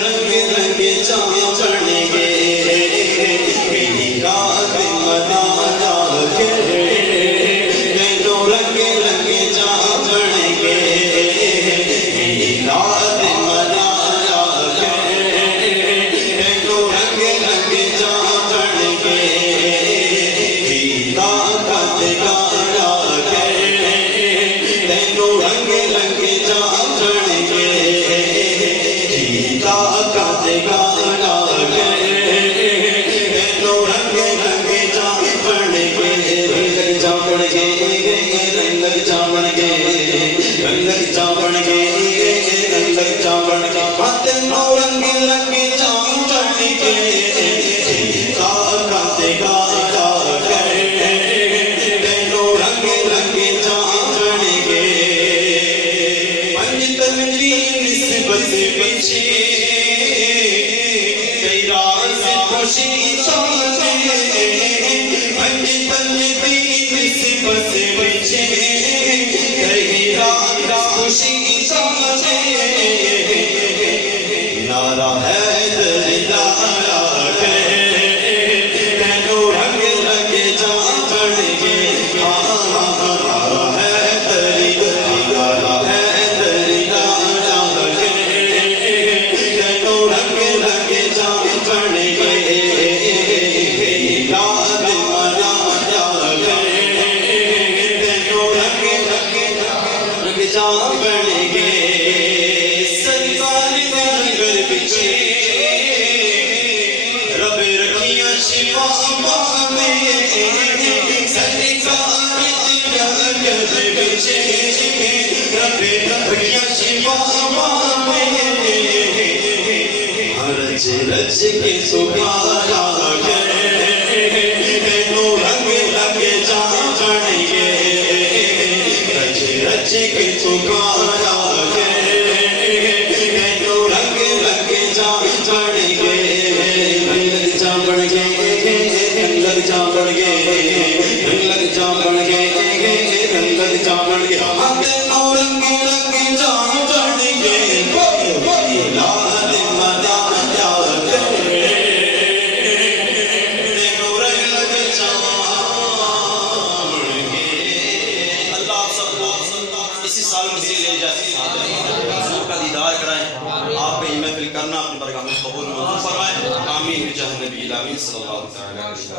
رنگ رنگ جام بن گئے رات منایا کے تینوں رنگ رنگ جام بن گئے رات منایا کے تینوں رنگ رنگ جام بن گئے طاقت گایا کے تینوں رنگ رنگ جام بن گئے طاقت گایا کے تینوں رنگ رنگ جام بن گئے جام بن گئے رنگ جام بن گئے رنگ جام بن گئے رنگ جام بن گئے تینوں رنگ رنگ جام بن گئے طاقت گایا کے تینوں رنگ رنگ جام بن گئے پنجتن دی نسبت پیچھے کئی راز خوشی چاہتے پنجتن دی نسبت پیچھے کئی راز خوشی چاہتے نعرہ حیدر لایا کے تینوں رنگ رنگ جام بن گئے نعرہ حیدر لایا کے تینوں رنگ رنگ جام بن گئے یاد منایا کے تینوں رنگ رنگ جام بن گئے سرکار دے لنگر پیچھے رب رکھیاں شفا میں سرکار دے لنگر پیچھے رب رکھیاں شفا میں رج رج کے سکھایا کے تینوں رنگ رنگ جام بن گئے رج رج کے سکھایا کے تینوں رنگ رنگ جام بن گئے رنگ جام بن گئے رنگ جام بن گئے رنگ جام بن گئے رنگ جام بن گئے تینوں رنگ رنگ جام بن گئے یاد منایا کے تینوں رنگ جام بن گئے اللہ آپ سب کو اسی سال میں لے جائے حضور کا دیدار کرائیں آپ پہ یہ محفل کرنا اپنی برگاہ میں قبول منظور فرمائیں آمین بجاہ نبی الامین صلی اللہ علیہ وسلم